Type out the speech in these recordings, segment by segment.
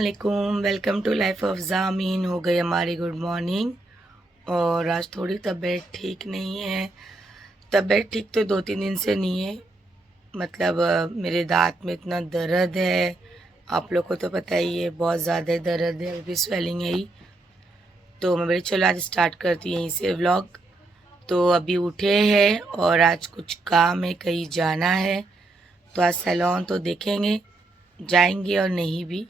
अस्सलामुअलैकुम, welcome to life of ज़ामीन। हो गई हमारी गुड मॉर्निंग। और आज थोड़ी तबीयत ठीक नहीं है। तबीयत ठीक तो 2-3 दिन से नहीं है। मतलब मेरे दांत में इतना दर्द है, आप लोग को तो पता ही है, बहुत ज़्यादा दर्द है, अभी भी स्वेलिंग है ही। तो मैं बोली चलो आज स्टार्ट करती हूँ यहीं से व्लॉग। तो अभी उठे हैं और आज कुछ काम है, कहीं जाना है। तो आज सैलून तो देखेंगे, जाएंगे और नहीं भी।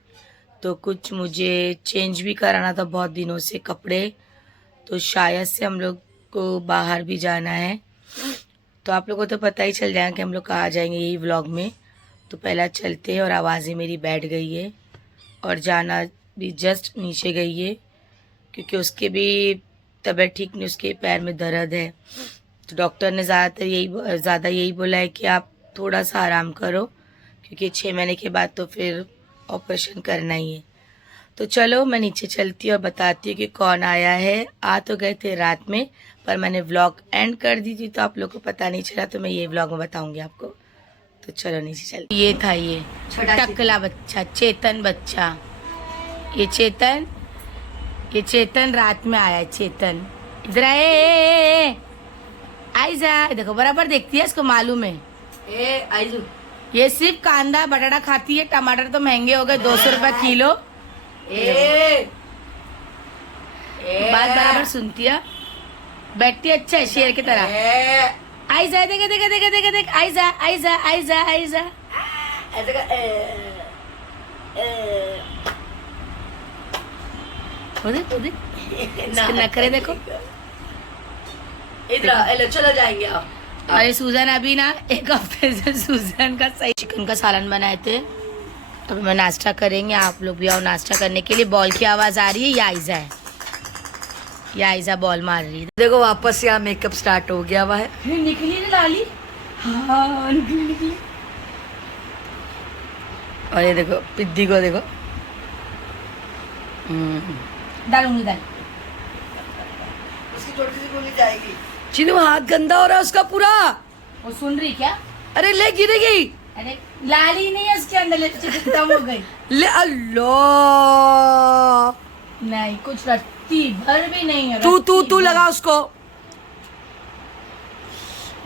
तो कुछ मुझे चेंज भी कराना था बहुत दिनों से कपड़े, तो शायद से हम लोग को बाहर भी जाना है। तो आप लोगों को तो पता ही चल जाएगा कि हम लोग कहाँ जाएंगे यही व्लॉग में। तो पहला चलते हैं। और आवाज़ें मेरी बैठ गई है और जाना भी जस्ट नीचे गई है, क्योंकि उसके भी तबीयत ठीक नहीं, उसके पैर में दर्द है। तो डॉक्टर ने ज़्यादा यही बोला है कि आप थोड़ा सा आराम करो, क्योंकि 6 महीने के बाद तो फिर ऑपरेशन करना ही है। तो चलो मैं नीचे चलती हूँ और बताती हूँ कि कौन आया है। आ तो गए थे रात में, पर मैंने व्लॉग एंड कर दी थी तो आप लोग को पता नहीं चला, तो मैं ये व्लॉग में बताऊंगी आपको। तो चलो नीचे चलती। ये था, ये टकला बच्चा, चेतन बच्चा। ये चेतन रात में आया है। चेतन इधर आए, आई जा। देखो बराबर देखती है, इसको मालूम है। आइजू, ये सिर्फ कांदा बटाटा खाती है, टमाटर तो महंगे हो गए 200 रुपए किलो। बात बराबर सुनती है, बैठती अच्छा है शेर की तरह। आई जा, देख देख देख देख देख, आई जा आई जा आई जा आई जा। नखरे देखो। इधर चलो जाएंगे आप। अरे सूजन अभी ना 1 हफ्ते से सूजन का सही चिकन का सालन बनाए थे। अब मैं नाश्ता करेंगे, आप लोग भी आओ नाश्ता करने के लिए। बॉल की आवाज आ रही है, ये आइजा है, ये आइजा बॉल मार रही है। देखो वापस यहाँ मेकअप स्टार्ट हो गया हुआ है। निकली ना लाली, हाँ निकली। और ये देखो पिद्दी को देखो, डालूंगी दाल। उसकी छोटी सी गोली जाएगी। चिन्नू हाथ गंदा हो रहा है उसका पूरा। वो सुन रही क्या? अरे ले गिरेगी। अरे लाली नहीं है उसके अंदर, ले खत्म हो गई। ले अल्लाह, नहीं कुछ रत्ती भर भी नहीं है। तू लगा उसको।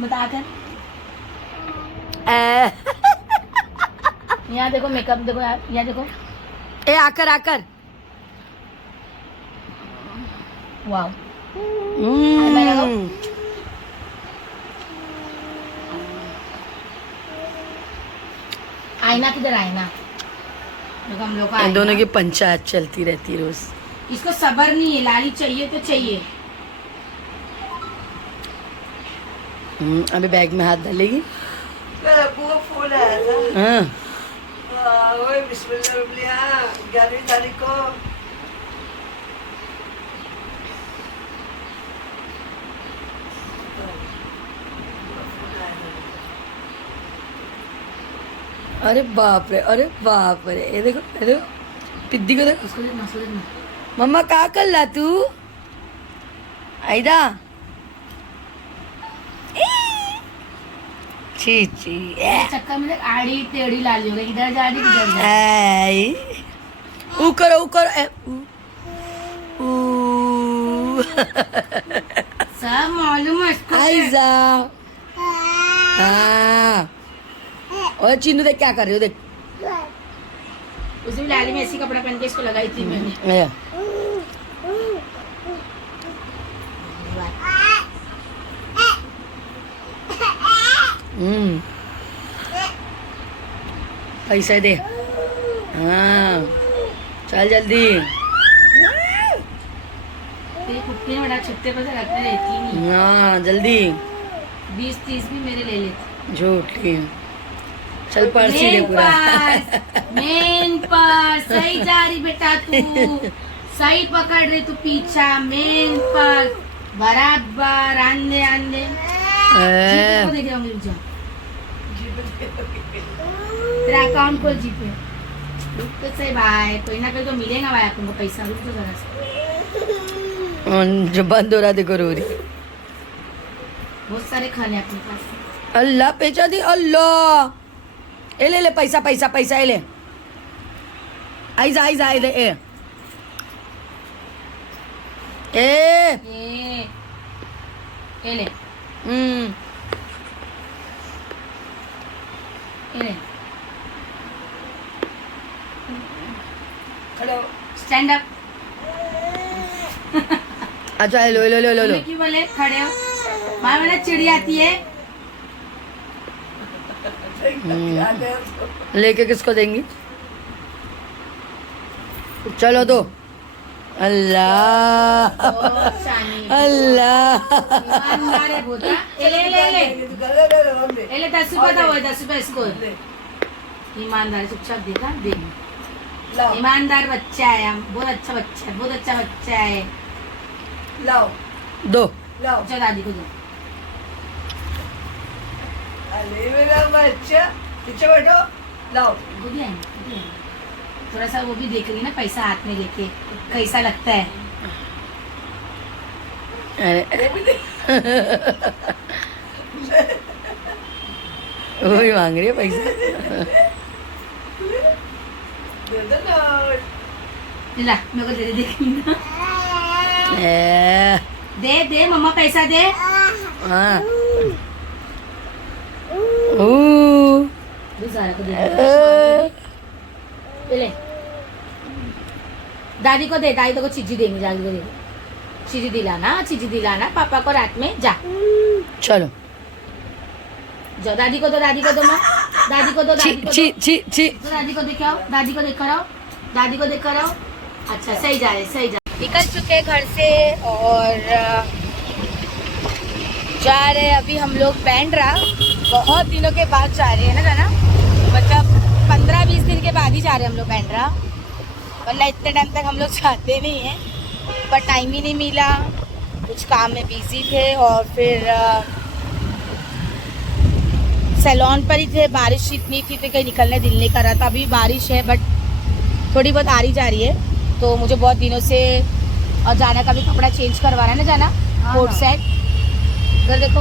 बता कर। यहाँ देखो मेकअप देखो, यहाँ देखो। ए आकर वाह। आईना किधर? आईना हम लोग का इन दोनों की पंचायत चलती रहती रोज। इसको सबर नहीं है, लाली चाहिए तो चाहिए। अभी बैग में हाथ डालेगी। फूल आया था। हाँ ओए बिस्मिल्लाह, 11वीं तारीख को। अरे बाप रे, ये देखो पिद्दी को देखो। मम्मा का कर ला तू आइदा। छी चक्कर में आड़ी टेढ़ी लाली हो गई, इधर जा रही इधर जा। ऊ करो सब मालूम है इसको। आइजा। हाँ और चिन्नू देख क्या कर रही हो, देख। उस दिन लाली में ऐसी कपड़ा पहन के इसको लगाई थी मैंने। पैसा दे। हाँ चल जल्दी। तेरी कुत्ती बड़ा छत्ते पर से रखते रहती नहीं। हाँ जल्दी। 20-30 भी मेरे ले लेती। झूठी। चल पर्स ही दे पूरा। मेन पर्स सही जा रही बेटा, तू सही पकड़ रही, तू पीछा मेन पर्स बराबर। आंदे जीपे को दे दिया मुझे। तेरा अकाउंट खोल जीपे। रुक तो सही भाई, कोई ना कोई तो मिलेगा भाई अपन को पैसा। रुक तो जरा से, जो बंद हो रहा देखो रो रही। बहुत सारे खाने अपने पास। अल्लाह पेचा दी। अल्लाह ए ले पैसा ये ले। आइजा इधर ए ये ले ये खड़े हो स्टैंड अप। अच्छा लो क्यों बोले खड़े हो? माँ मेरा चिड़ी आती है। लेके किसको देंगी? चलो दो। अल्लाह अल्लाह ईमानदार है बहुत, हाँ? ले 10 रुपए था, वो 10 रुपए इसको। ईमानदार, चुपचाप देखा दे। ईमानदार बच्चा है, हम बहुत अच्छा बच्चा है, बहुत अच्छा बच्चा है। लाओ दो। लाओ। चलो दादी को दो। अरे मेरा बच्चा, पीछे बैठो। लाओ। गुड है, थोड़ा सा वो भी देख रही है ना, पैसा हाथ में लेके कैसा लगता है। वही मांग रही है पैसा। दे दो नोट। ला मेरे को दे देखी ना। ए, दे मम्मा पैसा दे। हाँ सारा को दे। ले दादी को दे, दादी तो को चीजी देंगे, दादी को दे। चीजी दिलाना पापा को रात में। जा चलो जाओ, दादी को दो माँ। दादी को दो, दादी को ची दो। ची ची तो दादी को देखे आओ, दादी को देख कर आओ, दादी को देख कर आओ। अच्छा सही जा रहे। निकल चुके घर से और जा रहे अभी हम लोग बैंड्रा। बहुत दिनों के बाद जा रहे हैं ना जाना, मतलब 15-20 दिन के बाद ही जा रहे हैं हम लोग बैंड्रा, वरना इतने टाइम तक हम लोग जाते नहीं हैं, पर टाइम ही नहीं मिला, कुछ काम में बिजी थे और फिर सैलून पर ही थे। बारिश इतनी थी तो कहीं निकलने दिल नहीं कर रहा था। अभी बारिश है बट थोड़ी बहुत आ रही जा रही है, तो मुझे बहुत दिनों से और जाना का भी कपड़ा चेंज करवाना है ना जाना, कोट सेट इधर देखो।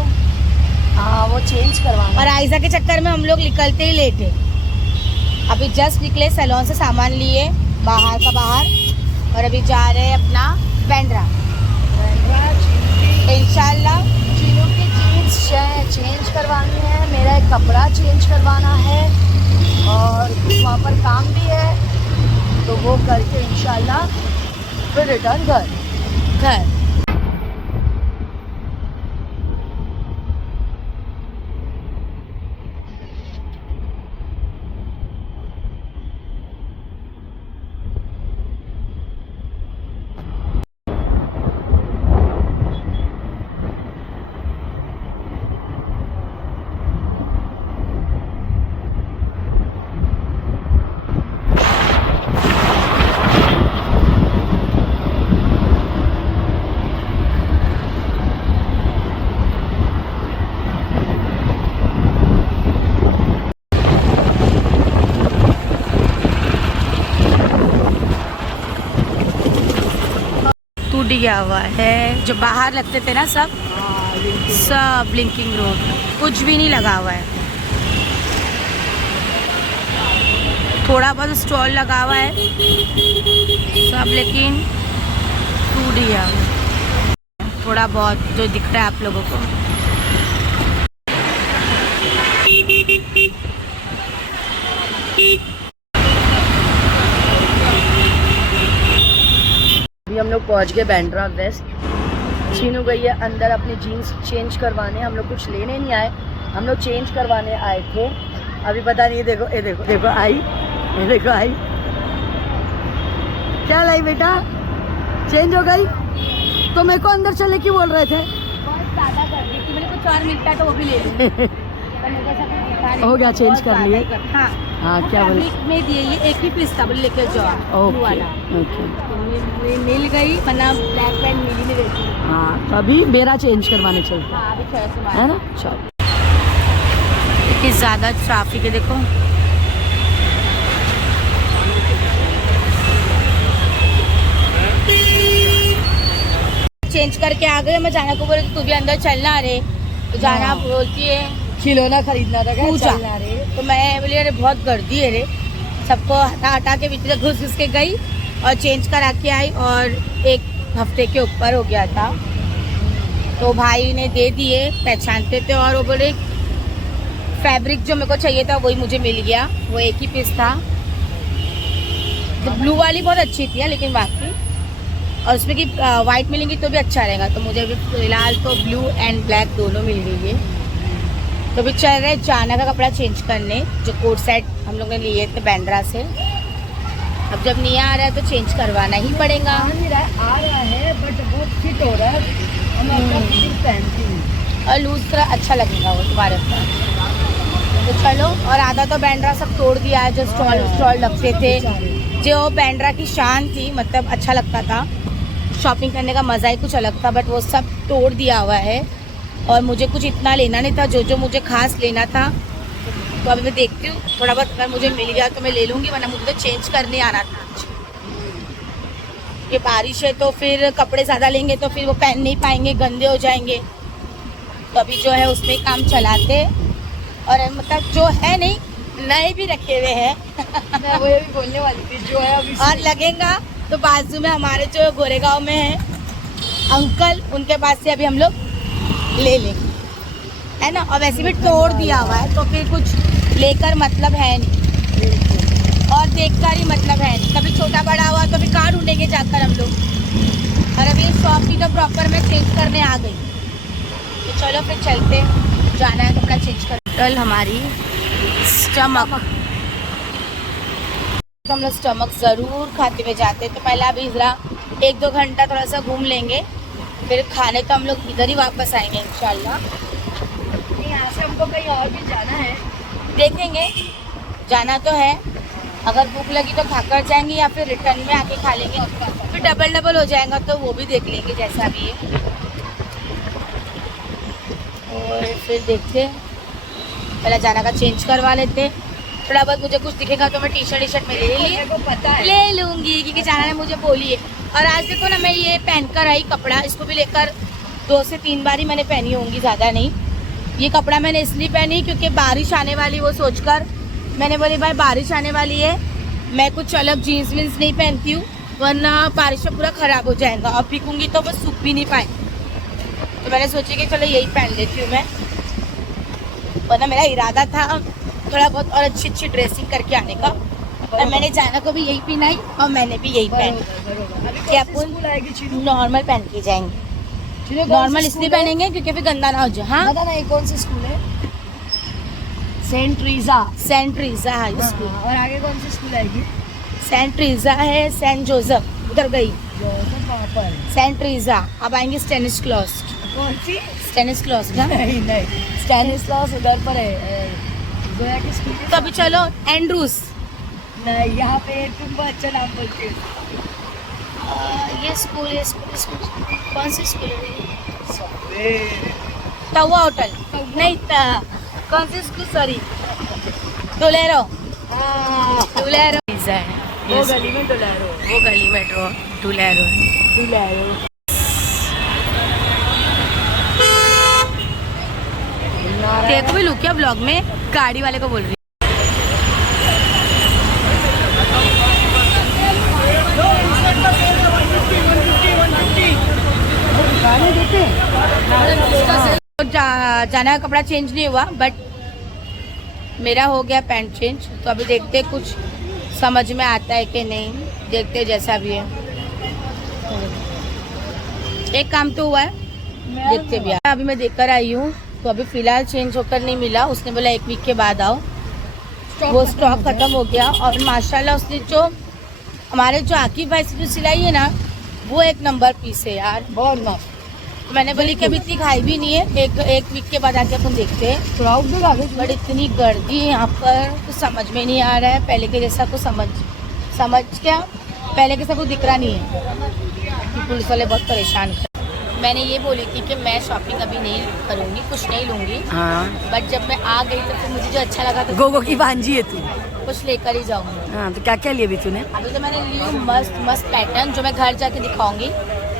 हाँ वो चेंज करवाना। और आयजा के चक्कर में हम लोग निकलते ही लेट है। अभी जस्ट निकले सैलून से, सामान लिए बाहर का बाहर, और अभी जा रहे हैं अपना बैंड्रा। इंशाल्लाह चीनू की जीन्स चेंज करवानी है, मेरा एक कपड़ा चेंज करवाना है और वहाँ पर काम भी है, तो वो करके इंशाल्लाह फिर रिटर्न घर। टूट गया हुआ है, जो बाहर लगते थे ना सब ब्लिंकिंग रोड, कुछ भी नहीं लगा हुआ है। थोड़ा बहुत स्टॉल लगा हुआ है सब, लेकिन टूट गया हुआ है थोड़ा बहुत जो दिख रहा है आप लोगों को। अभी हम लोग पहुंच गए बैंड्रा वेस्ट। चीनू गई है अंदर अपनी जीन्स चेंज करवाने, हम लोग कुछ लेने नहीं आए, हम लोग चेंज करवाने आए थे। अभी पता नहीं, देखो ये देखो आई, ये देखो आई, क्या लाई बेटा, चेंज हो गई। तो मेरे को अंदर चले क्यों बोल रहे थे? बहुत ज़्यादा कर दी थी, मैंने कुछ और मिलता है तो वो भी ले लूँ। हो गया, चेंज कर लिए। हाँ हाँ क्या बोले? में दिए, ये एक ही पीस था, बोले लेके जाओ वाला, ओके तो मिल गई, वरना ब्लैक पैंट मिल ही नहीं रही थी। हाँ तो अभी मेरा चेंज करवाने चलते हाँ अभी है ना। चलो इतनी ज़्यादा ट्रैफिक है देखो। चेंज करके आ गए, मैं जाना को बोले तू भी अंदर चलना रे, तो जाना बोलती है खिलौना खरीदना था, पूजा। चलना रे। तो मैं बोली अरे बहुत गर्दी है रे, सबको हटा हटा के भीतर घुस घुस के गई और चेंज करा के आई, और 1 हफ्ते के ऊपर हो गया था। तो भाई ने दे दिए, पहचानते थे, और वो बोले फैब्रिक जो मेरे को चाहिए था वही मुझे मिल गया। वो एक ही पीस था। तो ब्लू वाली बहुत अच्छी थी लेकिन वाकई, और उसमें कि वाइट मिलेंगी तो भी अच्छा रहेगा। तो मुझे अभी फिलहाल तो ब्लू एंड ब्लैक दोनों मिल गई है। तो अभी चल रहे जाना का कपड़ा चेंज करने, जो कोट सेट हम लोग ने लिए थे बैंड्रा से। अब जब नहीं आ रहा है तो चेंज करवाना ही पड़ेगा। आ रहा है बट बहुत फिट हो रहा है। पहनती हूँ और लूज थोड़ा अच्छा लगेगा वो तुम्हारे ऊपर। तो चलो, और आधा तो बैंड्रा सब तोड़ दिया है, जो स्टॉल लगते थे, जो बैंड्रा की शान थी, मतलब अच्छा लगता था, शॉपिंग करने का मज़ा ही कुछ अलग था, बट वो सब तोड़ दिया हुआ है। और मुझे कुछ इतना लेना नहीं था, जो मुझे खास लेना था। तो अभी मैं देखती हूँ, थोड़ा बहुत अगर मुझे मिल गया तो मैं ले लूँगी, वरना मुझे तो चेंज करने आना था। ये बारिश है तो फिर कपड़े ज़्यादा लेंगे तो फिर वो पहन नहीं पाएंगे, गंदे हो जाएंगे। तो अभी जो है उसमें काम चलाते, और मतलब जो है नहीं, नए भी रखे हुए हैं। मैं वो भी बोलने वाली थी, जो है अभी और लगेगा तो बाजू में हमारे जो गोरेगांव में है अंकल, उनके पास से अभी हम लोग ले लेंगे, है ना। और वैसे भी तोड़ दिया हुआ है तो फिर कुछ लेकर मतलब है नहीं, और देखकर ही मतलब है नहीं। कभी छोटा बड़ा हुआ तो फिर कहाँ ढूंढेंगे जाकर हम लोग। और अभी शॉप की तो प्रॉपर मैं चेंज करने आ गई। तो चलो फिर चलते, जाना है कपड़ा चेंज कर। कल हमारी स्टमक, हम लोग स्टमक ज़रूर खाते हुए जाते हैं। तो पहले अभी ज़रा 1-2 घंटा थोड़ा सा घूम लेंगे, फिर खाने तो हम लोग इधर ही वापस आएंगे इंशाल्लाह। यहाँ से हमको कहीं और भी जाना है, देखेंगे, जाना तो है। अगर भूख लगी तो खाकर जाएंगे, या फिर रिटर्न में आके खा लेंगे, फिर डबल हो जाएगा तो वो भी देख लेंगे जैसा भी है। और फिर देखते, पहले जाना का चेंज करवा लेते। थोड़ा बहुत मुझे कुछ दिखेगा तो मैं टी शर्ट में मेरे को पता है ले लूँगी, क्योंकि जाना ने मुझे बोली है। और आज देखो ना, मैं ये पहन कर आई कपड़ा, इसको भी लेकर 2 से 3 बार ही मैंने पहनी होंगी, ज़्यादा नहीं। ये कपड़ा मैंने इसलिए पहनी क्योंकि बारिश आने वाली, वो सोचकर मैंने बोली भाई बारिश आने वाली है, मैं कुछ अलग जीन्स वीन्स नहीं पहनती हूँ, वरना बारिश में पूरा ख़राब हो जाएगा, और पीकूँगी तो बस सूख भी नहीं पाए। तो मैंने सोची कि चलो यही पहन लेती हूँ मैं, वरना मेरा इरादा था थोड़ा बहुत और अच्छी ड्रेसिंग करके आने का। और मैंने जाना को भी यही पहनाई, और मैंने भी यही पहनी कि अपन नॉर्मल पहन के जाएंगे। नॉर्मल इसलिए पहनेंगे क्योंकि फिर गंदा ना हो जाए। हाँ, पता नहीं कौन सी स्कूल है? Saint Teresa high school. और आगे कौन सी स्कूल आएगी? सेंट ट्रीजा है, सेंट जोसेफ उधर गई, कहाँ पर? Saint Teresa. अब आएंगे स्टेनिस क्लॉस। कौन सी? स्टेनिस क्लॉस ना, नहीं स्टेनिस क्लॉस उधर पर है, जोया की स्कूल। तो अभी चलो एंड्रूस। नहीं, यहाँ पे तुम बहुत अच्छा नाम बोलते हो। ये स्कूल है, कौन सी स्कूल है? तवा होटल नहीं था, कौन सी स्कूल, सॉरी, डोलेरो। डोलेरो है वो गली में डोलेरो, वो गली में डोलेरो है। डोलेरो। तेरे को भी लू क्या ब्लॉग में? गाड़ी वाले को बोल रही जाना का कपड़ा चेंज नहीं हुआ, बट मेरा हो गया पैंट चेंज। तो अभी देखते कुछ समझ में आता है कि नहीं, देखते जैसा भी है। एक काम तो हुआ है, देखते भी। अभी मैं देखकर आई हूँ, तो अभी फिलहाल चेंज होकर नहीं मिला। उसने बोला 1 वीक के बाद आओ, वो स्टॉक खत्म हो गया। और माशाल्लाह उसने जो हमारे जो आकिब भाई से जो सिलाई है ना, वो 1 नंबर पीस है यार, बहुत मस्त। मैंने बोली कि अभी इतनी खाई भी नहीं है, एक वीक के बाद आके अपन देखते हैं। क्राउड भी लगे, बट इतनी गर्दी है यहाँ पर, कुछ समझ में नहीं आ रहा है। पहले के जैसा कुछ समझ क्या, पहले के सब कुछ दिख रहा नहीं है। पुलिस वाले बहुत परेशान कर। मैंने ये बोली थी कि मैं शॉपिंग अभी नहीं करूँगी, कुछ नहीं लूँगी। हाँ, बट जब मैं आ गई तो फिर मुझे जो अच्छा लगा था, गोगो की भांजी है तू। कुछ लेकर ही जाऊँगी। हाँ, तो क्या क्या लिया अभी तूने? अभी तो मैंने ली मस्त मस्त पैटर्न, जो मैं घर जाके दिखाऊंगी।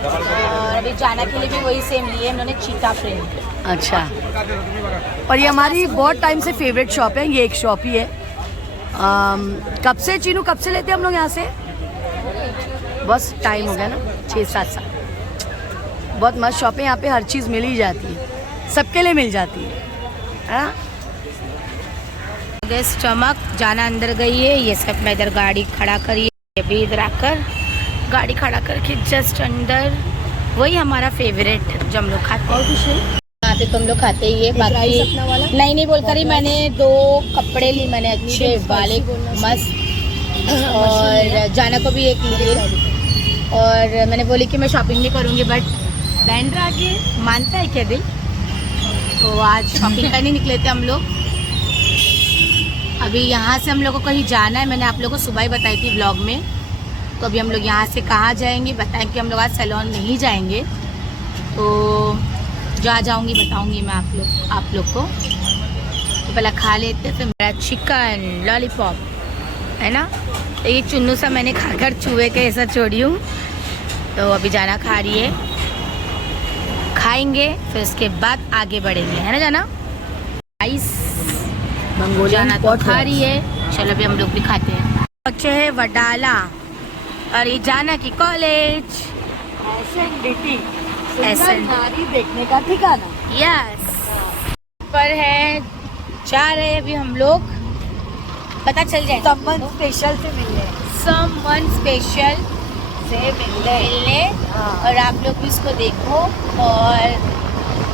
और अभी जाना के लिए भी वही सेम लिए, उन्होंने चीता प्रिंट। अच्छा, और ये हमारी बहुत टाइम से फेवरेट शॉप है, ये एक शॉप ही है। कब से चीनू, कब से लेते हैं हम लोग यहाँ से? बस टाइम हो गया ना, 6-7 साल। बहुत मस्त शॉप है यहाँ पे, हर चीज़ मिल ही जाती है, सबके लिए मिल जाती है। स्टमक जाना अंदर गई है, ये सब मैं इधर गाड़ी खड़ा करी है, अभी इधर आकर गाड़ी खड़ा करके जस्ट अंदर वही हमारा फेवरेट जो हम लोग खाते हैं। और कुछ नहीं यहाँ पे तुम लोग खाते ही है, बाकी अपना वाला नहीं बोल कर ही मैंने 2 कपड़े ली मैंने अच्छे वाले मस्त, और जाना को भी एक लिए, और मैंने बोली कि मैं शॉपिंग नहीं करूँगी, बट बैंड आगे मानता है क्या दिल, तो आज शॉपिंग करने निकले थे हम लोग। अभी यहाँ से हम लोग को कहीं जाना है, मैंने आप लोगों को सुबह ही बताई थी व्लॉग में, तो अभी हम लोग यहाँ से कहाँ जाएंगे बताएं कि हम लोग आज सैलून नहीं जाएंगे, तो जहाँ जाऊँगी बताऊँगी मैं आप लोग को। तो पहले खा लेते, फिर मेरा चिकन लॉलीपॉप है ना, तो ये चुन्नू सा मैंने खाकर चूहे के ऐसा छोड़ी हूँ, तो अभी जाना खा रही है, खाएंगे फिर उसके बाद आगे बढ़ेंगे, है ना जाना। आइस जाना तो खा रही है, चलो अभी हम लोग भी खाते हैं। बच्चे है वडाला और ये जाना की कॉलेज SNDT, SNDT नारी देखने का ठिकाना। यस पर है, जा रहे हैं अभी हम लोग, पता चल जाए समवन स्पेशल से मिलने, समवन स्पेशल से मिलने। हाँ। और आप लोग भी उसको देखो और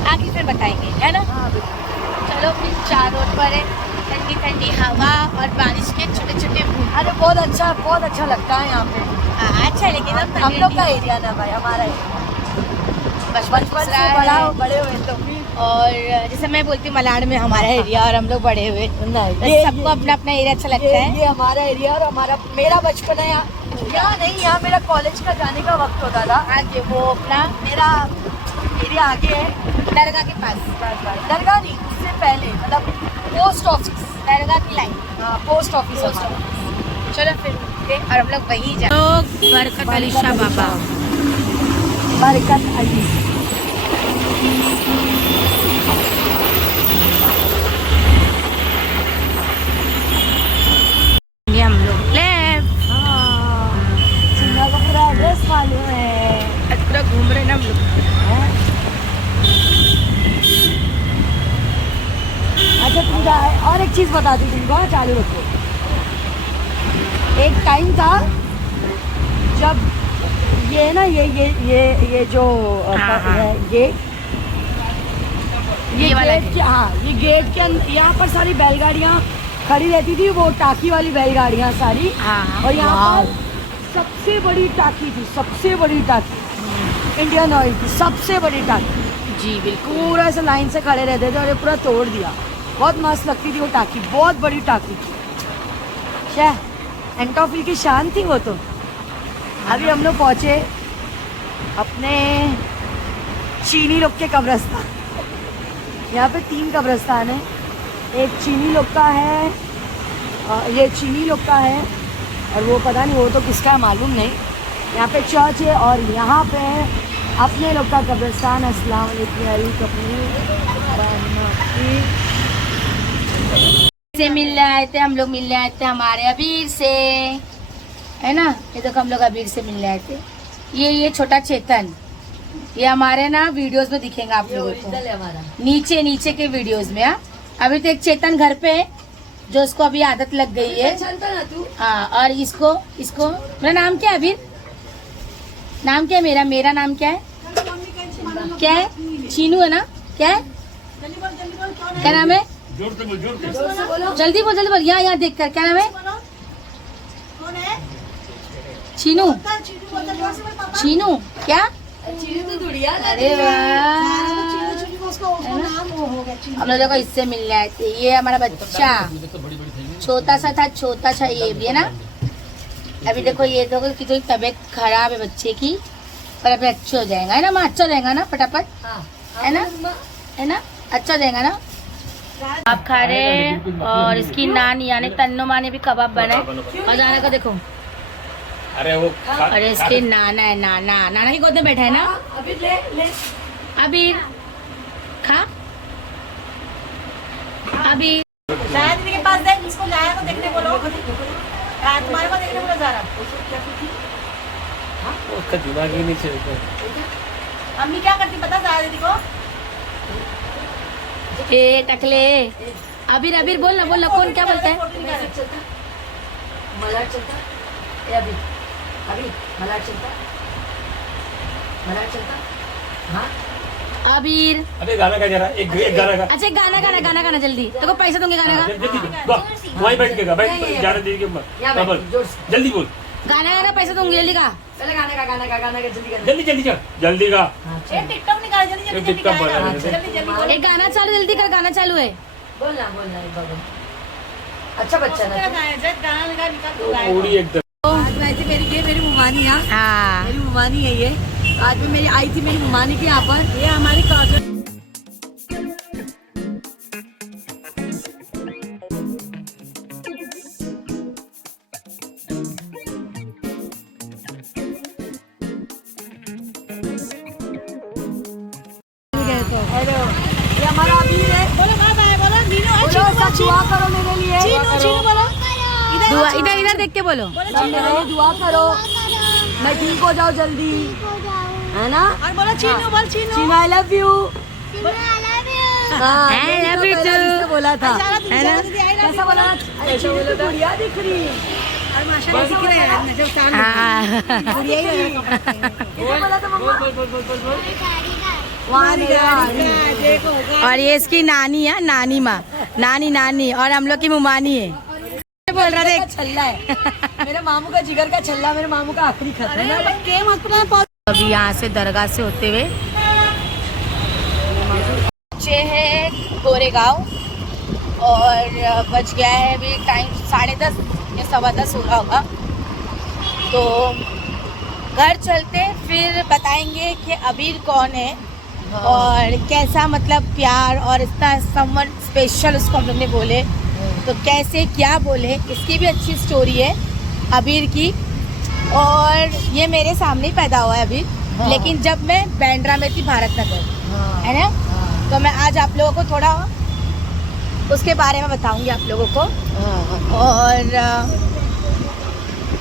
आगे फिर बताएंगे, है ना। हाँ, चलो फिर 4 रोड पर है, ठंडी ठंडी हवा और बारिश के छोटे छोटे बूंद। अरे बहुत अच्छा लगता है यहाँ पे। हाँ अच्छा, लेकिन हम लोग का एरिया ना भाई, हमारा बचपन से बड़े हुए तो भी। और जैसे मैं बोलती हूँ मलाड में हमारा एरिया और हम लोग बड़े हुए, सबको अपना अपना एरिया अच्छा लगता है। ये हमारा एरिया और मेरा बचपन है यहाँ नहीं, यहाँ मेरा कॉलेज का जाने का वक्त होता था। आगे वो अपना मेरा एरिया आगे है, दरगाह के पास, दरगाह नहीं उससे पहले, मतलब पोस्ट ऑफिस, दरगाह की लाइन, पोस्ट ऑफिस। चलो फिर और हम लोग वहीं जा लोग बरकत अली शाह बाबा, बरकत अली। ये हम लोग लेफ्ट, चिन्ना का पूरा एड्रेस मालूम है, पूरा घूम रहे ना हम लोग। अच्छा तुम और एक चीज़ बता दी तुमको, चालू रखो। एक टाइम था जब ये ना ये जो है ये वाला गेट के, हाँ ये गेट के अंदर यहाँ पर सारी बैलगाड़ियाँ खड़ी रहती थी, वो टाकी वाली बैलगाड़ियाँ सारी। हाँ, और यहाँ पर सबसे बड़ी टाकी थी, सबसे बड़ी टाकी इंडियन ऑयल की सबसे बड़ी टाकी। जी बिल्कुल, पूरा ऐसे लाइन से खड़े रहते थे और ये पूरा तोड़ दिया। बहुत मस्त लगती थी वो टाकी, बहुत बड़ी टाकी थी। शाह एंटोफिल की शान थी वो तो। अभी हम लोग पहुँचे अपने चीनी लोग के कब्रिस्तान। यहाँ पे 3 कब्रिस्तान है, एक चीनी लोग का है, ये चीनी लोग का है, और वो पता नहीं वो तो किसका है मालूम नहीं। यहाँ पे चर्च है और यहाँ पे अपने लोग का कब्रिस्तान। अस्सलाम से मिलने आए थे हम लोग, मिलने आए थे हमारे अबीर से, है ना। ये देखो हम लोग अबीर से मिलने आए थे। ये छोटा चेतन, ये हमारे ना वीडियोस में दिखेगा आप लोगों को, नीचे के वीडियोस में। अभी तो एक चेतन घर पे है जो उसको अभी आदत लग गई है। हाँ, और इसको मेरा नाम क्या है अबीर? नाम क्या है मेरा नाम क्या है? क्या है? चीनू है ना? क्या है? क्या नाम है? जल्दी बोल, यहाँ देख कर क्या नाम है? चीनू क्या? अरे वाह, हम लोग देखो इससे मिलने आए थे। ये हमारा बच्चा छोटा सा ये भी है ना। अभी देखो ये देखो कि थोड़ी तबीयत खराब है बच्चे की, पर अभी अच्छा हो जाएगा, है ना माँ? अच्छा हो जाएगा ना फटाफट, है ना? अच्छा हो जाएगा ना। आप खा रहे हैं और इसकी नान यानी तन्नो माँ ने भी कबाब बनाए। और जाना का देखो, अरे इसके नाना है, नाना की गोद में बैठा है ना। अभी खा अभी दीदी के पास देख, इसको लाया तो देखने बोलो। इसका दिमाग ही नहीं चलता। अम्मी क्या करती पता सारा दीदी को? ए टकले अबीर अबीर बोल ना कौन क्या बोलता है? मलाड चलता ए अभी अभी मलाड चलता हाँ अबीर अबे गाना का जरा एक गाना का। अच्छा गाना जल्दी तेरे को पैसा दूंगी गाना का वहीं बैठ के गा, बैठ गाना दे के बोल, जल्दी बोल, गाना पैसा दूंगी जल्दी का पहले गाने का जल्दी गाना जल्दी चल, जल्दी गा। टिकटॉक निकाल जल्दी टिकटॉक बना दे। एक गाना चालू जल्दी कर गाना चालू है बोलना एक बार बोल। अच्छा बच्चा ना पूरी एकदम। आज वैसे मेरी मुमानी है हाँ मेरी मुमानी है ये आज भी मेरी आई थी मेरी मुमानी के यहाँ पर ये हमारी काजल ये हमारा अबीर है बोलो सब दुआ करो मेरे लिए इधर देख के बोलो सब मेरे लिए दुआ करो मैं ठीक हो जाऊँ जल्दी है ना और बोलो Chinu I love you I love you too। बोला था है ना कैसा बोला ऐसे बोला था बढ़िया दिख रही हाँ बोला था मम्मा वहाँ और ये इसकी नानी है नानी माँ नानी और हम लोग की मुमानी है बोल रहा था छल्ला है मेरे मामू का जिगर का छल्ला मेरे मामू का आखिरी खत्म है अभी यहाँ से दरगाह से होते हुए बच्चे है गोरेगांव और बज गया है अभी टाइम 10:30 या 10:15 हो रहा होगा। तो घर चलते फिर बताएंगे कि अबीर कौन है और कैसा मतलब प्यार और इतना समवन स्पेशल उसको हम लोग ने बोले तो कैसे क्या बोले इसकी भी अच्छी स्टोरी है अबीर की। और ये मेरे सामने ही पैदा हुआ है अबीर लेकिन जब मैं बैंड्रा में थी भारत नगर है ना तो मैं आज आप लोगों को थोड़ा उसके बारे में बताऊंगी आप लोगों को और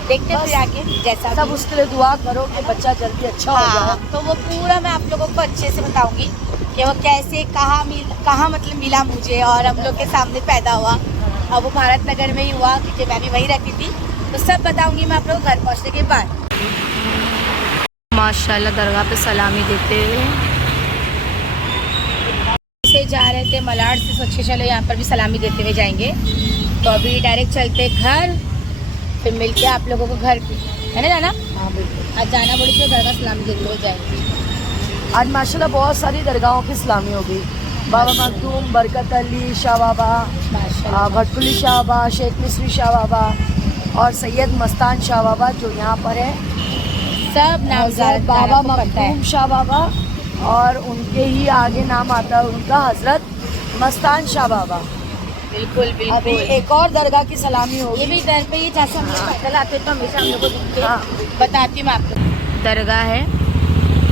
देखते फिर आगे जैसा सब उसके लिए दुआ करो कि बच्चा जल्दी अच्छा हो जाए। तो वो पूरा मैं आप लोगों को अच्छे से बताऊंगी कि वो कैसे कहाँ मतलब मिला मुझे और हम लोग के सामने पैदा हुआ और वो भारत नगर में ही हुआ क्योंकि मैं भी वहीं रहती थी। तो सब बताऊंगी मैं आप लोग घर पहुंचने के बाद। माशाल्लाह दरगाह पे सलामी देते हुए से जा रहे थे मलाड से सोचे चलो यहाँ पर भी सलामी देते हुए जाएंगे। तो अभी डायरेक्ट चलते घर फिर मिलके आप लोगों को घर पे है ना जाना। हाँ बिल्कुल आज जाना बोले तो दरगाह सलामी देते हुए जाएंगे। आज माशाल्लाह बहुत सारी दरगाहों की इस्लामी हो गई। बाबा मखदूम बरकत अली शाह बाबा भटकुली शाह बाबा शेख मिस्री शाह बाबा और सैयद मस्तान शाह बाबा जो यहाँ पर है सब नाम बाबा मखदूम शाह बाबा और उनके ही आगे नाम आता है उनका हजरत मस्तान शाह बाबा। बिल्कुल अभी बिल्कुल एक और दरगाह की सलामी होगी। ये भी दर पे ही जैसे हम लोग पैदल आते तो हमेशा हम लोग को दिखते बताती हूँ मैं आपको। दरगाह है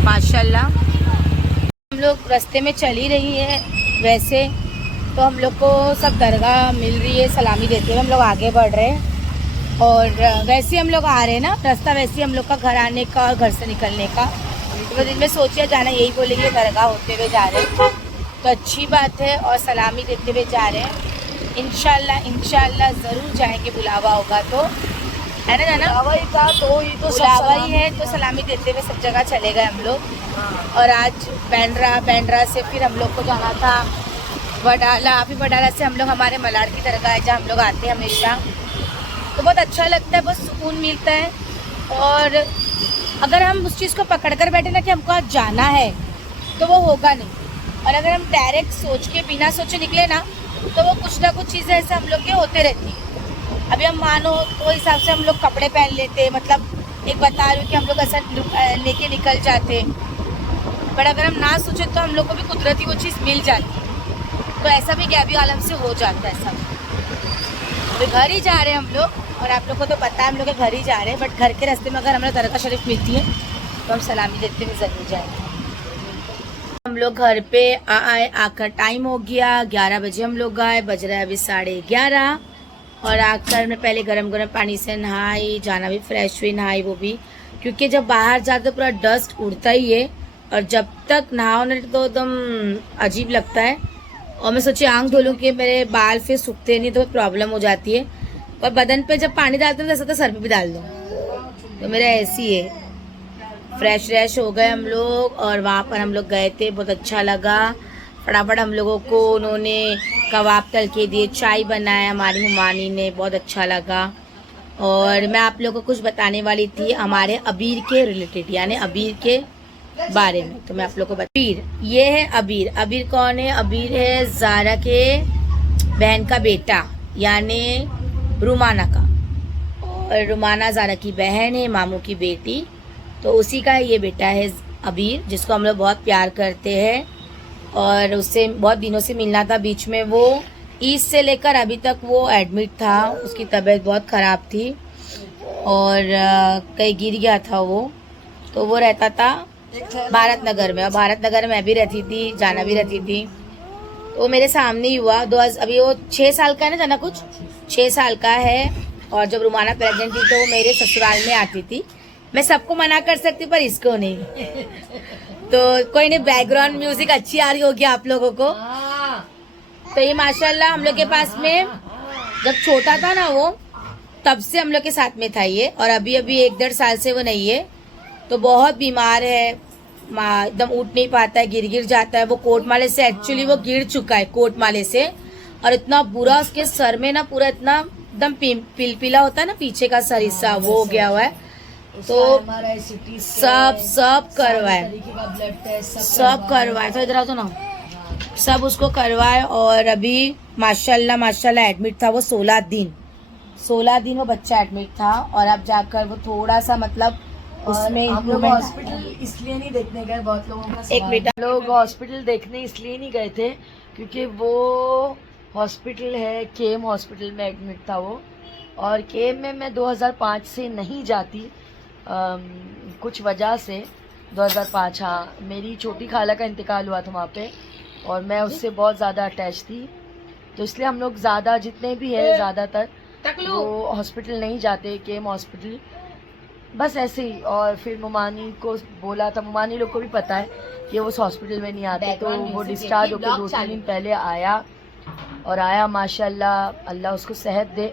माशाल्लाह हम लोग रास्ते में चल ही रही है वैसे तो हम लोग को सब दरगाह मिल रही है सलामी देते हुए हम लोग आगे बढ़ रहे हैं और वैसे हम लोग आ रहे हैं ना रास्ता वैसे हम लोग का घर आने का और घर से निकलने का। तो दिन में सोचिए जाना यही बोलेंगे दरगाह होते हुए जा रहे हैं तो अच्छी बात है और सलामी देते हुए जा रहे हैं। इंशाल्लाह ज़रूर जाएंगे बुलावा होगा तो है ना जाना बुलावा ही है तो सलामी देते हुए सब जगह चले गए हम लोग। और आज बैंड्रा से फिर हम लोग को जाना था वडाला फिर वडाला से हम लोग हमारे मलाड की दरगाह है जहाँ हम लोग आते हैं हमेशा। तो बहुत अच्छा लगता है बहुत सुकून मिलता है और अगर हम उस चीज़ को पकड़ कर बैठे ना कि हमको आज जाना है तो वो होगा नहीं। और अगर हम डायरेक्ट सोच के बिना सोचे निकले ना तो वो कुछ ना कुछ चीज़ें ऐसे हम लोग के होते रहती हैं। अभी हम मानो तो हिसाब से हम लोग कपड़े पहन लेते मतलब एक बता रही हूँ कि हम लोग ऐसा लेके निकल जाते बट अगर हम ना सोचे तो हम लोग को भी कुदरती वो चीज़ मिल जाती है। तो ऐसा भी गैबी आलम से हो जाता है सब। तो घर ही जा रहे हैं हम लोग और आप लोग को तो पता है हम लोग घर ही जा रहे हैं बट घर के रास्ते में अगर हमें दरगाह शरीफ मिलती है तो हम सलामी देते हुए ज़रूर जाएंगे। हम लोग घर पे आए आकर टाइम हो गया 11 बजे हम लोग आए बज रहा है अभी 11:30 और आकर मैं पहले गरम गरम पानी से नहाई जाना भी फ्रेश हुई नहाई वो भी क्योंकि जब बाहर जाते तो पूरा डस्ट उड़ता ही है और जब तक नहाओ नहीं तो एकदम अजीब लगता है। और मैं सोची आंख धो लूँ कि मेरे बाल फिर सूखते नहीं तो प्रॉब्लम हो जाती है। और बदन पे जब पानी डालते हैं तो सर पे भी डाल दो, तो मेरा ऐसी है। फ्रेश हो गए हम लोग और वहाँ पर हम लोग गए थे, बहुत अच्छा लगा। फटाफट हम लोगों को उन्होंने कबाब तल के दिए, चाय बनाया हमारी ममानी ने, बहुत अच्छा लगा। और मैं आप लोगों को कुछ बताने वाली थी हमारे अबीर के रिलेटेड, यानी अबीर के बारे में। तो मैं आप लोगों को अबीर, ये है अबीर। अबीर कौन है? अबीर है ज़ारा के बहन का बेटा, यानी रुमाना का। और रुमाना ज़ारा की बहन है, मामू की बेटी, तो उसी का ये बेटा है अबीर, जिसको हम लोग बहुत प्यार करते हैं। और उससे बहुत दिनों से मिलना था। बीच में वो ईद से लेकर अभी तक वो एडमिट था, उसकी तबीयत बहुत ख़राब थी और कहीं गिर गया था वो। तो वो रहता था भारत नगर में, और भारत नगर में मैं भी रहती थी, जाना भी रहती थी। तो मेरे सामने ही हुआ। अभी वो 6 साल का है ना, जाना कुछ 6 साल का है। और जब रुमाना प्रेग्नेंट थी तो वो मेरे ससुराल में आती थी। मैं सबको मना कर सकती पर इसको नहीं। तो कोई नहीं, बैकग्राउंड म्यूजिक अच्छी आ रही होगी आप लोगों को। तो ये माशाल्लाह हम लोग के पास में जब छोटा था ना वो, तब से हम लोग के साथ में था ये। और अभी 1-1.5 साल से वो नहीं है, तो बहुत बीमार है, एकदम उठ नहीं पाता है, गिर जाता है। वो कोटमाले से एक्चुअली वो गिर चुका है, कोटमाले से। और इतना बुरा उसके सर में ना पूरा इतना एकदम पिलपिला होता है ना पीछे का सर हिस्सा, वो हो गया हुआ है। तो सब करवाए, सब करवाए। तो इधर आओ तो ना, सब उसको करवाए। और अभी माशाल्लाह एडमिट था वो 16 दिन वो बच्चा एडमिट था। और अब जाकर वो थोड़ा सा मतलब उसमें हम लोग हॉस्पिटल इसलिए नहीं देखने गए, बहुत लोगों का एक बेटा लोग हॉस्पिटल देखने इसलिए नहीं गए थे क्योंकि वो हॉस्पिटल है केम हॉस्पिटल में एडमिट था वो। और केम में मैं 2005 से नहीं जाती, कुछ वजह से 2005, हाँ, मेरी छोटी खाला का इंतकाल हुआ था वहाँ पे और मैं उससे बहुत ज़्यादा अटैच थी। तो इसलिए हम लोग ज़्यादा जितने भी है ज़्यादातर वो हॉस्पिटल नहीं जाते, केम हॉस्पिटल, बस ऐसे ही। और फिर ममानी को बोला था, ममानी लोग को भी पता है कि वो उस हॉस्पिटल में नहीं आते। तो वो डिस्चार्ज होकर 2-3 दिन पहले आया और आया माशाल्लाह, अल्लाह उसको सेहत दे।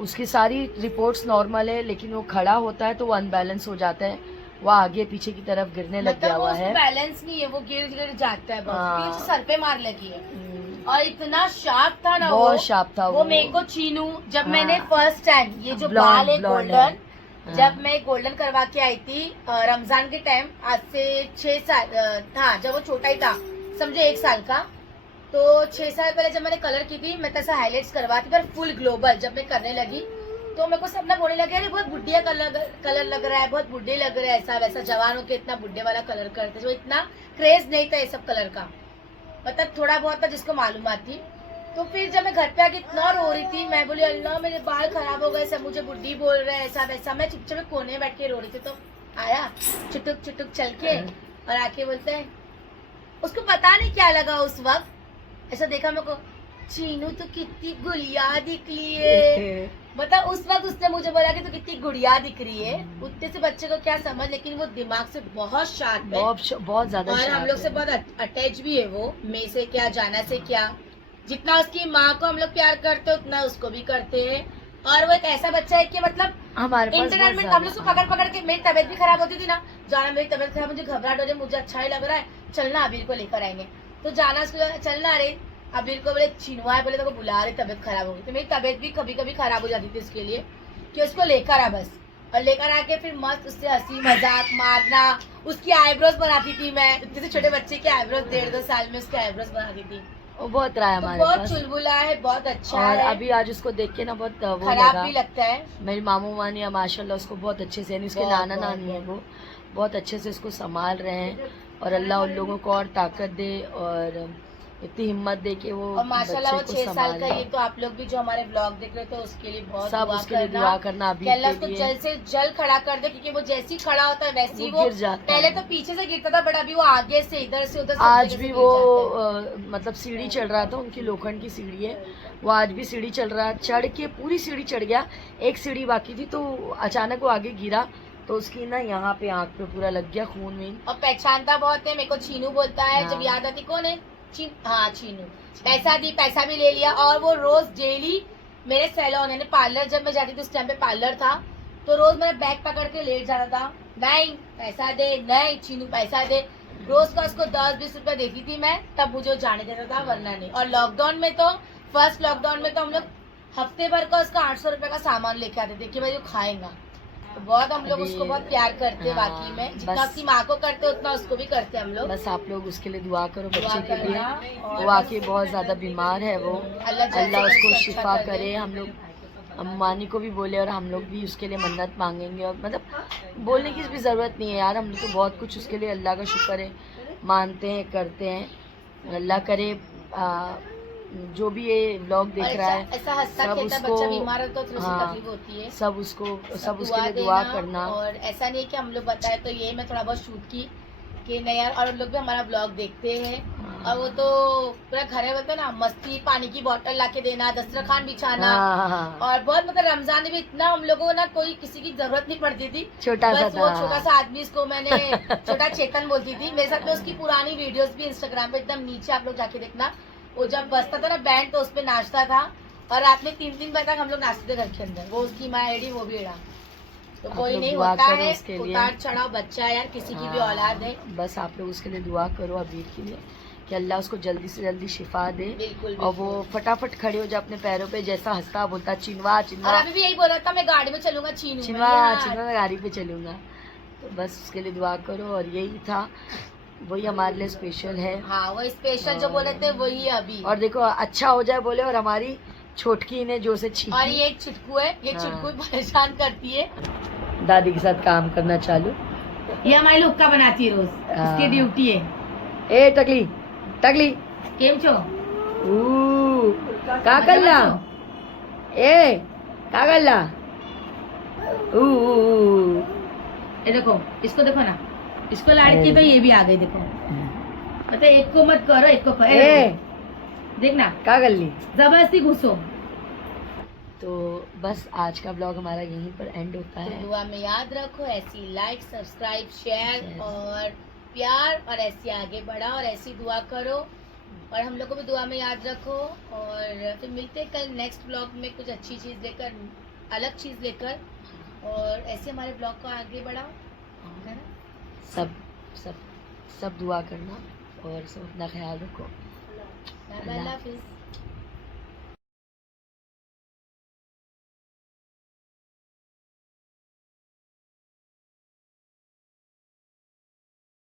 उसकी सारी रिपोर्ट्स नॉर्मल है, लेकिन वो खड़ा होता है तो वो अनबैलेंस हो जाता है, वो आगे पीछे की तरफ गिरने लग गया हुआ है। बैलेंस नहीं है, वो गिर जाता है, बस सर पे मार लगी है। और इतना शार्प था ना, बहुत शार्प था वो मेरे को चीनू, जब मैंने फर्स्ट टाइम ये जो बाल है गोल्डन, जब मैं गोल्डन करवा के आई थी रमजान के टाइम, आज से 6 साल था, जब वो छोटा ही था, समझो 1 साल का। तो 6 साल पहले जब मैंने कलर की थी, मैं तैसा हाईलाइट्स करवाती, पर फुल ग्लोबल जब मैं करने लगी तो मेरे को सब ना बोलने लगे, अरे बहुत बुढ़िया कलर लग रहा है, बहुत बुढ़े लग रहा है, ऐसा वैसा। जवानों के इतना बुढ़े वाला कलर करते, जो इतना क्रेज नहीं था ये सब कलर का, मतलब थोड़ा बहुत था जिसको मालूमात थी। तो फिर जब मैं घर पे आके इतना रो रही थी, मैं बोली अल्लाह मेरे बाल खराब हो गए, सब मुझे बुढ़ी बोल रहे हैं, ऐसा वैसा। मैं चुपचाप कोने में बैठ के रो रही थी। तो आया चुटुक चल के और आके बोलते हैं, उसको पता नहीं क्या लगा उस वक्त, ऐसा देखा मेरे को, चीनू तो कितनी गुड़िया दिख रही है। मतलब उस वक्त उसने मुझे बोला कि तू कितनी गुड़िया दिख रही है। उतने से बच्चे को क्या समझ, लेकिन वो दिमाग से बहुत शार्प है, बहुत ज्यादा। और हम लोग से बहुत अटैच भी है वो, मैं से क्या जाना से क्या। जितना उसकी माँ को हम लोग प्यार करते हैं उतना उसको भी करते हैं। और वो एक ऐसा बच्चा है कि मतलब हमारे पास इंटरनेट हम लोग को पकड़ के, मेरी तबीयत भी खराब होती थी ना, जाना मेरी तबीयत खराब, मुझे घबराहट हो रही, मुझे अच्छा ही लग रहा है, चलना अबीर को लेकर आएंगे। तो जाना चलना, अरे अबीर को बोले चिनुआ है, बोले तो बुला रहे, तबीयत खराब होगी। तो मेरी तबीयत भी कभी कभी खराब हो जाती थी उसके लिए, कि उसको लेकर आ बस। और लेकर आके फिर मस्त उससे हंसी मजाक मारना, उसकी आईब्रोज बनाती थी मैं, इतने से छोटे बच्चे की आईब्रोज 1.5-2 साल में उसकी आईब्रोज बनाती थी। वो बहुत रहा है तो हमारे बहुत पास, चुलबुला है, बहुत अच्छा और है। अभी आज उसको देख के ना बहुत खराब भी लगता है। मेरी मामू मानी माशाल्लाह उसको बहुत अच्छे से, यानी उसके नाना नानी है, वो बहुत अच्छे से उसको संभाल रहे हैं। और अल्लाह उन लोगों को और ताकत दे और इतनी हिम्मत दे के वो, और माशाल्लाह वो 6 साल का ये, तो आप लोग भी जो हमारे ब्लॉग देख रहे हो तो उसके लिए बहुत सब उसके लिए दुआ करना। अभी अल्लाह उसको जल्द से जल्द खड़ा कर दे, क्योंकि वो जैसी खड़ा होता है वैसी वो पहले तो पीछे से गिरता था, बट अभी वो आगे से इधर से उधर। आज भी वो मतलब सीढ़ी चढ़ रहा था, उनकी लोखंड की सीढ़ी है, वो आज भी सीढ़ी चढ़ रहा है, चढ़ के पूरी सीढ़ी चढ़ गया, एक सीढ़ी बाकी थी तो अचानक वो आगे गिरा तो उसकी ना यहाँ पे आँख पे पूरा लग गया खून वीन। और पहचानता बहुत है, मेरे को चीनू बोलता है। हाँ। जब याद आती कौन है, चीनू। पैसा दी, पैसा भी ले लिया। और वो रोज डेली मेरे सैलून यानी पार्लर, जब मैं जाती थी उस टाइम पे पार्लर था, तो रोज मेरा बैग पकड़ के लेट जाता था, नहीं पैसा दे, नहीं चीनू पैसा दे। रोज का उसको 10-20 रुपए देती थी मैं, तब मुझे जाने देता था, वरना नहीं। और लॉकडाउन में तो, फर्स्ट लॉकडाउन में तो हम लोग हफ्ते भर का उसका 800 रुपए का सामान लेके आते थे कि भाई वो खाएगा। तो बहुत हम लोग उसको बहुत प्यार करते हैं। वाकई में जितना अपनी माँ को करते उतना उसको भी करते हम लोग। बस आप लोग उसके लिए दुआ करो, बच्चे के लिए। करना। वो वाकई बहुत ज्यादा बीमार है वो, अल्लाह उसको शिफा करे। हम लोग अम्मानी को भी बोले और हम लोग भी उसके लिए मन्नत मांगेंगे। और मतलब बोलने की भी ज़रूरत नहीं है यार, हम लोग तो बहुत कुछ उसके लिए, अल्लाह का शुक्र है, मानते हैं, करते हैं। अल्लाह करे जो भी ये व्लॉग देख रहा है ऐसा हंसता सब खेलता उसको, बच्चा बीमार होता है तो थोड़ी सी हाँ, तकलीफ होती है। सब उसके लिए देना। दुआ करना। और ऐसा नहीं है कि हम लोग बताए तो ये मैं थोड़ा बहुत शूट की कि नहीं यार, और हम लोग भी हमारा ब्लॉग देखते हैं। और वो तो पूरा घर है, बोलते ना, मस्ती, पानी की बोतल लाके देना, दस्तरखान बिछाना। हाँ, और बहुत मतलब रमजान में भी इतना हम लोगों को ना कोई किसी की जरूरत नहीं पड़ती थी। छोटा सा बस वो था। छोटा सा आदमी, इसको मैंने छोटा चेतन बोलती थी। मेरे साथ में उसकी पुरानी वीडियोस भी इंस्टाग्राम पे एकदम नीचे आप लोग जाके देखना। वो जब बजता था ना बैंड तो उसपे नाचता था, और रात में 3-3 बजे तक हम लोग नाचते थे घर के अंदर। वो उसकी माँ एडी, वो भी एड़ा। तो आप कोई लोग नहीं दुआ होता करो है, उसके लिए। उतार चढ़ाव बच्चा है यार, किसी की भी हाँ, औलाद है। बस आप लोग उसके लिए दुआ करो अबीर के लिए कि अल्लाह उसको जल्दी से जल्दी शिफा दे। बिल्कुल, और वो फटाफट खड़े हो जाए अपने पैरों पे, जैसा हंसता बोलता चिनवा और चिनवा अभी भी यही बोल रहा था, मैं गाड़ी में चलूंगा चीनू। चिनवा हाँ। चिनवा, मैं गाड़ी पे चलूंगा। तो बस उसके लिए दुआ करो। और यही था, वही हमारे लिए स्पेशल है। हाँ, वो स्पेशल जो बोले थे वही अभी। और देखो अच्छा हो जाए बोले, और हमारी छोटकी ने जो से और छींकी। ये एक चिटकू है, ये हाँ। चिटकू परेशान करती है। दादी के साथ काम करना चालू। ये हमारी लुक्का बनाती है रोज, हाँ। इसकी ड्यूटी है। ए टकली टकली केम छो? का करला ए का करला ये देखो, इसको देखो ना, इसको लाड़की तो ये भी आ गई। देखो मतलब एक को मत करो, एक को करो। ए देखना, का कर ली। जबरदस्ती घुसो। तो बस आज का ब्लॉग हमारा यहीं पर एंड होता तो है। दुआ में याद रखो, ऐसी लाइक, सब्सक्राइब, शेयर और प्यार, और ऐसे आगे बढ़ा, और ऐसी दुआ करो, और हम लोग को भी दुआ में याद रखो। और फिर मिलते हैं कल नेक्स्ट ब्लॉग में कुछ अच्छी चीज़ लेकर, अलग चीज़ लेकर, और ऐसे हमारे ब्लॉग को आगे बढ़ाओ, है ना? सब सब सब दुआ करना और सब अपना ख्याल रखो। अल्लाह हाफिज़।